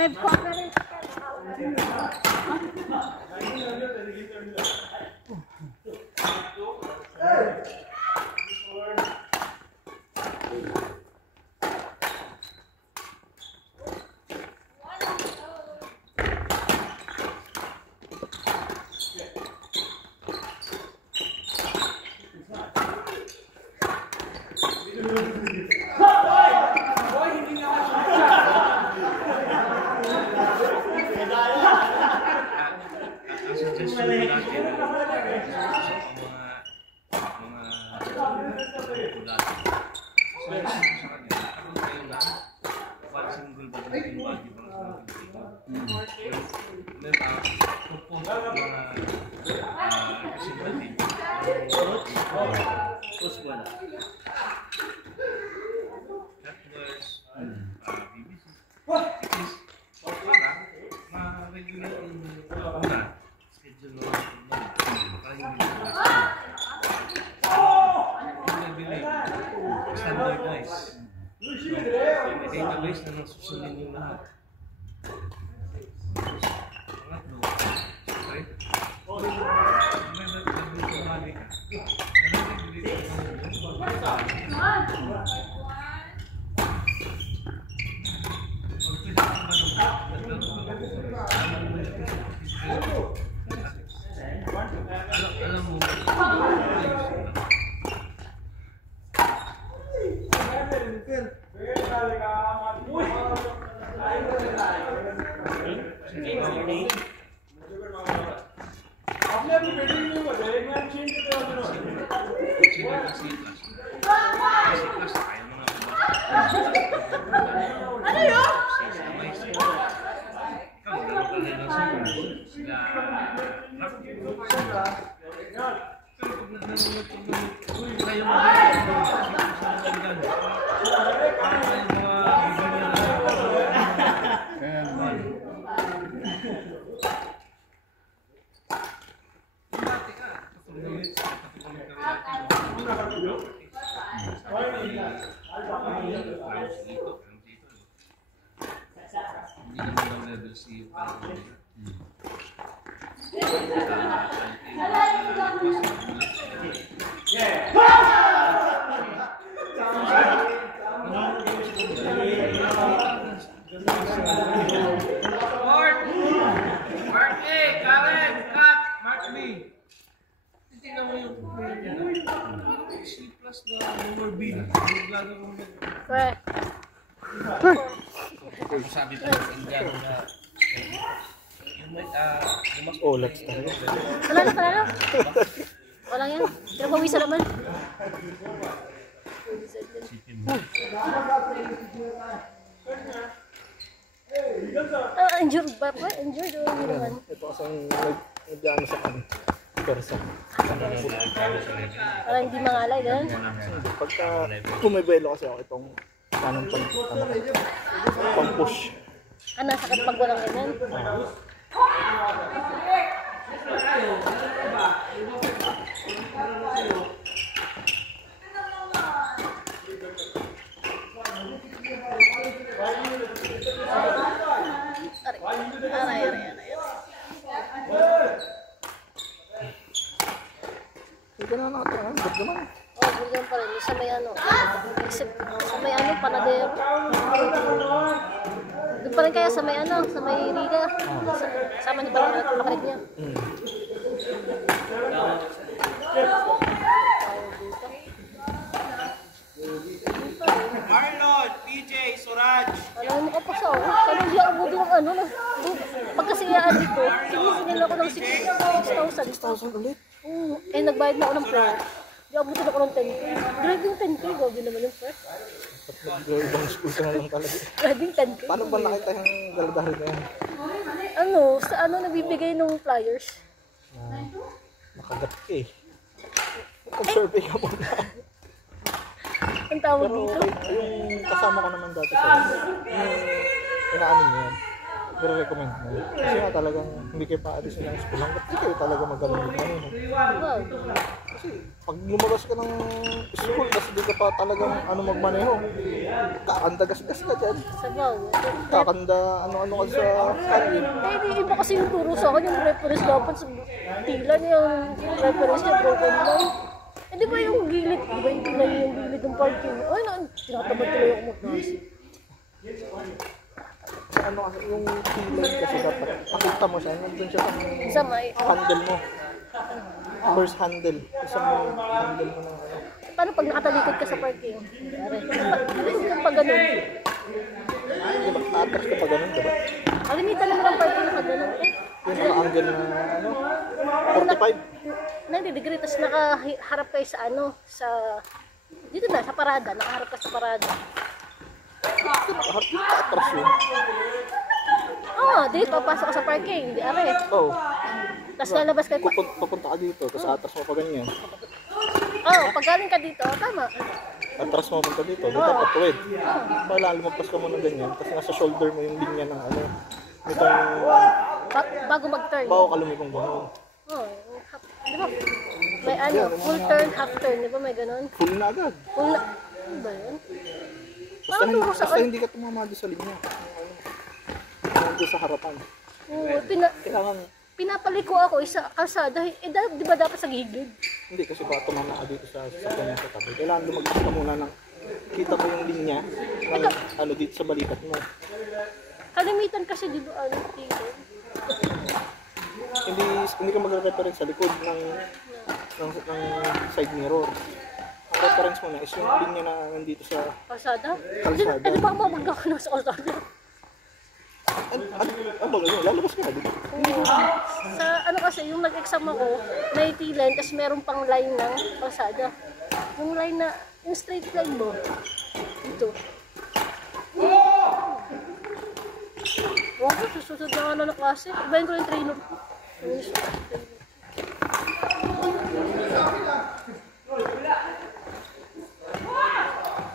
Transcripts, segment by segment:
Live ko na rin. Database na nasusunod yung lahat. Alam mo, ano yun? sabi ko sa Indiano na Olat talaga. Wala na. Wala yan. Pinagpawisa naman. Injured ba po? Injured o hindi naman? Ito kasi nag-ano sa kan. Persa. Para hindi mangalay, gano'n? Pagka bumibelo kasi ako itong kanang pang-push. Ano, sakit pag walang ganyan? Aray. Hindi na nakatarangan. Ba't naman? Oo, ganyan pa rin. Sa may ano. Sa may ano, panadero. Doon pa rin kaya sa may ano, sa may Riga. Sama niyo pa rin ang kapatid niya. Marlon, PJ, Suraj. Alam mo ko pa sa ako. Sabi hindi ako buti ng ano. Pagkasiyaan dito, sinisingil ako ng 6,000. 6,000 ulit? Oo. Eh, nagbayad na ako ng fare. Hindi ako buti ako ng 10K. Driving 10K, gobi naman yung fare. Ibang school ka na lang talaga. Driving 10K. Paano ba nakita yung galadahin na yan? Ano, sa ano nabibigay ng flyers? Nakagat ka eh. Mag-survey ka muna. Ang tawag Pero dito? yung kasama ko naman dati sa yung inaamin niya yan. Nire-recommend mo. Kasi nga talagang hindi kayo pa-addis ng school. Hanggat hindi kayo talaga magaling yung ano. Wow. Kasi pag lumabas ka ng school kasi di ka pa talagang magmaneho. Kakanda-gas-gas ka dyan. Sabaw. Kakanda ano-ano ka sa kalye. Eh, di iba kasi yung turo sa akin, yung reference dapat sa tila niya, yung reference niya, broken line. Eh, di ba yung gilid, di ba yung tila niya yung gilid ng parking? Ay, tinatamad tuloy ako mag-nasi. Sa kasi yung pilay kasi dapat pakita mo siya, nandun siya Sa may, sa handle mo. First handle. Isang handle mo ng paano pag nakatalikod ka sa parking? Talikod ka pa ganun. Di ba? Atras ka pa ganun, di ba? Kalimitan naman ang parking nakaganon eh. Yung mga angle na 45. 90 degree, tapos nakaharap kayo sa dito na, sa parada, nakaharap ka sa parada. Yung atras yun. Oo, dito, papasok ka sa parking, di are. Oo. Tapos lalabas kayo. Papunta ka dito, tapos atras mo pa ganyan. Oo, pag galing ka dito, tama. Atras mo papunta dito, dito patuwid. Wala, lumagpas ka muna ganyan, tapos nasa shoulder mo yung linya ng itong Bago mag-turn. bago ka lumipong gano'n. Oo, di ba? May full turn, half turn, di ba may ganun? Full na agad. Full na, ano ba yun? Basta hindi ka tumamado sa linya. Nandun sa harapan. Oo, Kailangan, pinapaliko ako sa kalsada. Di ba dapat sa gilid? hindi kasi baka tumama ka dito sa kanya sa tabi. Kailangan lumagpas ka muna ng, kita mo yung linya, ng, dito sa balikat mo. Kalimitan kasi di ba dito? Hindi ka magre-reference sa likod ng side mirror. Ang reference mo na is yung linya na nandito sa Kalsada? Kalsada. Di ba mamag ako na sa kalsada? ano ba ganyan? Lalabas ka na dito. Sa kasi, yung nag-exam ako, may T-line, tapos meron pang line ng kalsada. Yung line na, yung straight line mo. Ito. Wala, susunod na ng klase. Ibahin ko yung trainer ko.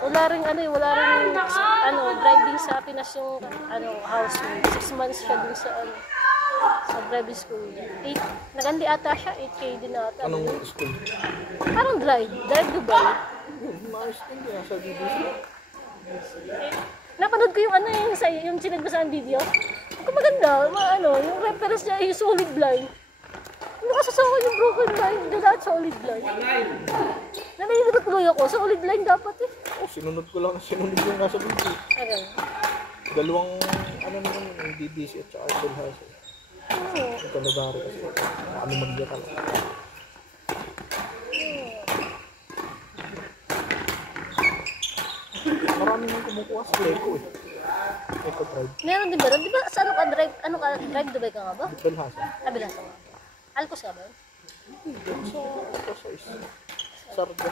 Wala rin driving sa Pinas yung house. 6 months siya dun sa sa driving school. Nagandi ata siya, 8K din ata. Anong school? Parang drive Dubai. Maayos din din sa BBC. Napanood ko yung sinag ko sa video. Kung maganda, yung reference niya yung solid line. Ano kasi sa akin yung broken line, hindi lahat solid line. Nanahihirap tuloy ako, solid line dapat eh. Sinunod yung nasa video. Okay. Dalawang, naman yung BBC at saka yung Delhasa. Yung kalabari kasi, magya ka lang. Marami nang kumukuha sa Eco eh. Eco Drive. Meron din ba? Di ba sa drive Dubai ka nga ba? Delhasa. Bilasa nga. Alcos ka ba? Sa Sarga.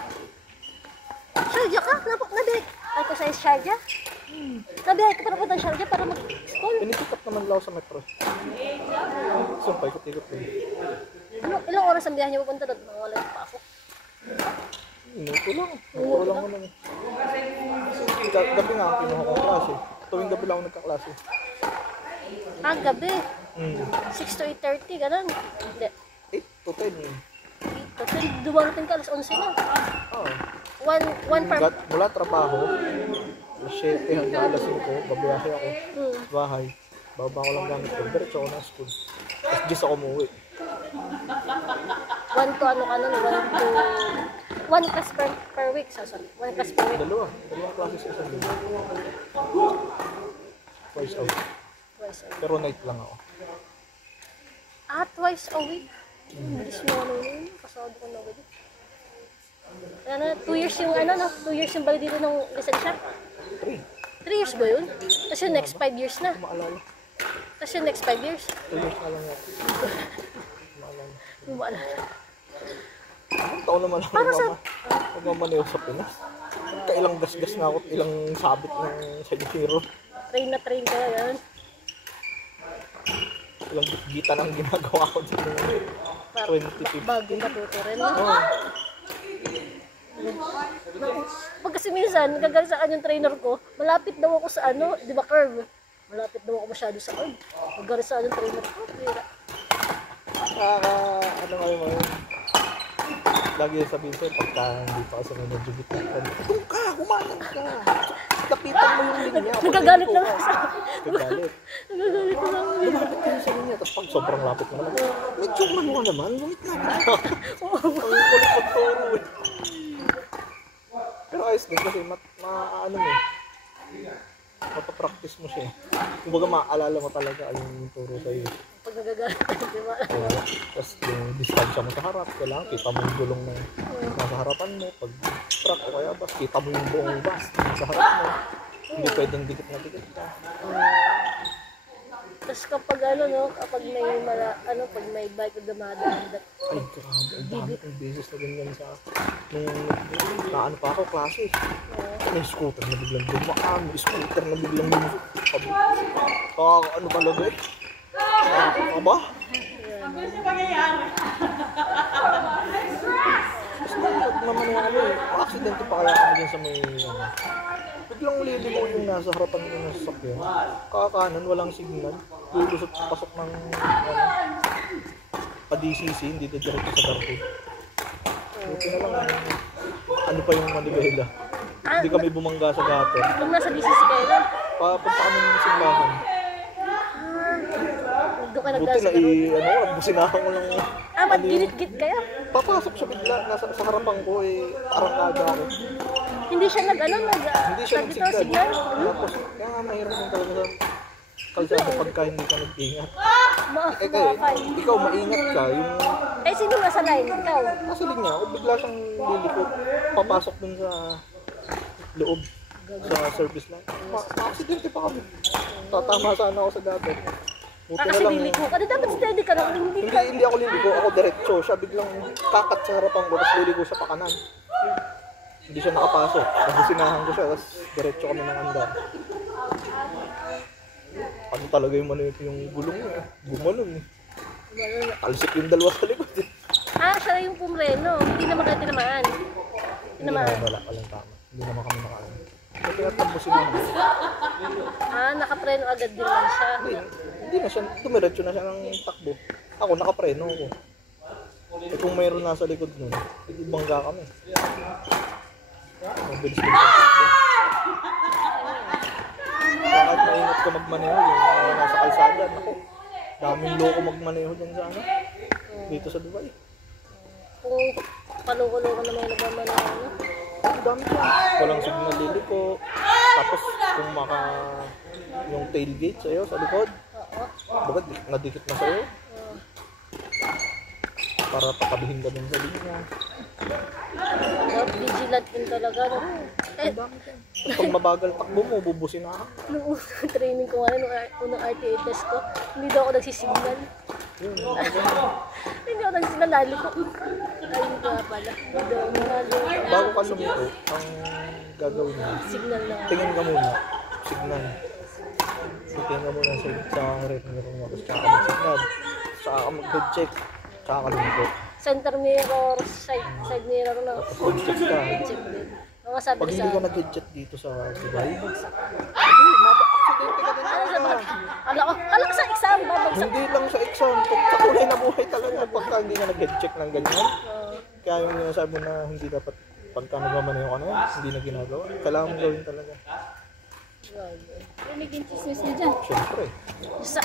Sharjah ka? Nabihay. Alcos ay Sharjah? Nabihay ka para punta ng Sharjah para mag-school? Pinipick up naman lang ako sa metro. Sumpay ko tikot din. Ilang oras ang biyahe niyo pupunta doon? Wala yung pa ako. Minuto lang. Minuto lang ko lang. Gabi nga ang kinuha kong klase. Tuwing gabi lang ako nagkaklase. Gabi. 6 to 8:30, ganun. Hindi. 8 to 10. 8 to 10. Dumarating ka alas 11 na. Oo. One per... Mula trabaho, alas 7 hanggang alas 5, babiyahe ako. Bahay. Baba ko lang gamit ko. Diretso ako na school. Tapos 10 ako umuwi. 1 to 1 class per week. Sorry. 1 class per week. Dalawang classes sa isang linggo. Twice a week. Twice a week. Pero night lang ako. Twice a week? Bilis mo yun. Pasado ko na agad. 2 years yung 2 years yung balik dito ng lisensya? 3 years ba yun? Tapos yung next 5 years na. Maalala. Tapos yung next 5 years? 2 years na lang ako. Maalala. Ang taon naman ako nagmamaneho sa Pinas. Kailang gas-gas na ako, ilang sabit ng side mirror. Train na train ka na yan. Ilang gita ng ginagawa ko dito ng 2015. Bago matuto rin. Oo. Pag kasi minsan, nagagalit sa akin yung trainer ko, malapit daw ako sa di ba curve? Malapit daw ako masyado sa curve. Nagagalit sa akin yung trainer ko. Pira. Ano nga yun? lagi sabihin sa'yo, pagka hindi pa kasi medyo gitna ka, kung ka, kumain ka. Lapitan mo yung linya. Nagagalit lang ako. sa Nagagalit. Nagagalit lang. Lumapit ka sa linya, tapos pag sobrang lapit mo naman, medyo ano ka naman, lumit na ka. Ang kulit pagturo eh. Pero ayos din kasi ano mo eh. Mapapractice mo siya eh. Kumbaga maaalala mo talaga yung turo sa'yo. Pag nagagalit, di ba? Tapos yung distansya mo sa harap, kailangan kita mo yung gulong na nasa harapan mo. Pag truck o kaya bus, kita mo yung buong bus sa harap mo. Hindi pwedeng dikit na dikit ka. Tapos kapag kapag pag may bike na dumadaan, Ay, grabe. Ang dami kong beses na ganyan sa nung naano pa ako, klase. May scooter na biglang dumaan, may scooter na biglang lumusok. Ano talaga eh? Aba? Tapos naman aksidente pa kaya kami din sa may biglang liligo yung nasa harapan ko ng sasakyan. Kakakanan, walang signal. Lulusot pasok ng pa-DCC, hindi diretso sa Darfur. Buti na lang, ano pa yung Manibela. Hindi kami bumangga sa gato. Nung nasa DCC kayo nun? Papunta kami ng simbahan. Doon ka Buti nagdasa na ka nun? businahan ko lang. Ginit-git kayo? Papasok siya bigla, sa harapan ko parang kada ako. Hindi siya Hindi siya signal? nagsignal. Tapos, kaya nga mahirap yung talaga sa kalsada pagka hindi ka nag-ingat. Ikaw maingat ka, yung Sino nasa line? Ikaw? nasa linya, o bigla siyang liliko, papasok dun sa loob, sa service line. Ma-aksidente pa kami. Tatama sana ako sa dati. Buti na Kasi lang, liliko ka. Dapat steady ka lang. hindi ako liliko, ako diretso. Siya biglang kakat sa harapan ko, tapos liliko siya pa kanan. Hindi siya nakapasok. Nabusinahan ko siya, tapos diretso kami ng andar. Ano talaga yung gulong niya? Gumalun eh. Talsik yung dalawa sa likod eh. Siya yung pumreno. Hindi naman kayo tinamaan. Wala, walang tama. Hindi naman kami nakaano. Kaya tinatampusin naman. Nakapreno agad din lang siya. Hindi na siya, tumiretso na siya ng takbo. Ako, nakapreno ako. Kung mayroon nasa likod nun, bangga kami. Mabilis ko. Bakit maingat ka magmaneho yung nasa kalsada? Ako, daming loko magmaneho dyan sa dito sa Dubai. Kung paloko-loko na may nagmamaneho. Ang dami dyan. Walang signal liliko. Tapos kung yung tailgate sa'yo sa likod, bakit nadikit na sa'yo? Para patabihin ka dun sa linya. Vigilant din talaga. Pag mabagal takbo mo, bubusin na. Nung training ko nung unang RTA test ko, hindi daw ako nagsisignal. Hindi ako nagsisignal, lalo ko. Ayun ko nga pala. Bago ka lumito, ang gagawin mo, Signal na. tingin ka muna. Signal. So, tingin ka muna sa retina mo. Tapos tsaka ka mag-signal. Tsaka ka mag-head check. Tsaka ka lumito. Center mirror, side mirror na. Tapos head check ka. Check din. Mga sabi Pag ko hindi sa... ka nag-head check dito sa Dubai, hindi, mapa-accidente ka din talaga. Kala ko sa exam, babagsak. Hindi lang sa exam, sa kulay na buhay talaga pagka hindi ka nag-head check ng ganyan. Kaya yung sinasabi mo na hindi dapat pagka nagmamaneho ka na yan, hindi na ginagawa. Kailangan mo gawin talaga. Rinig yung chismis niya dyan. Siyempre. Sa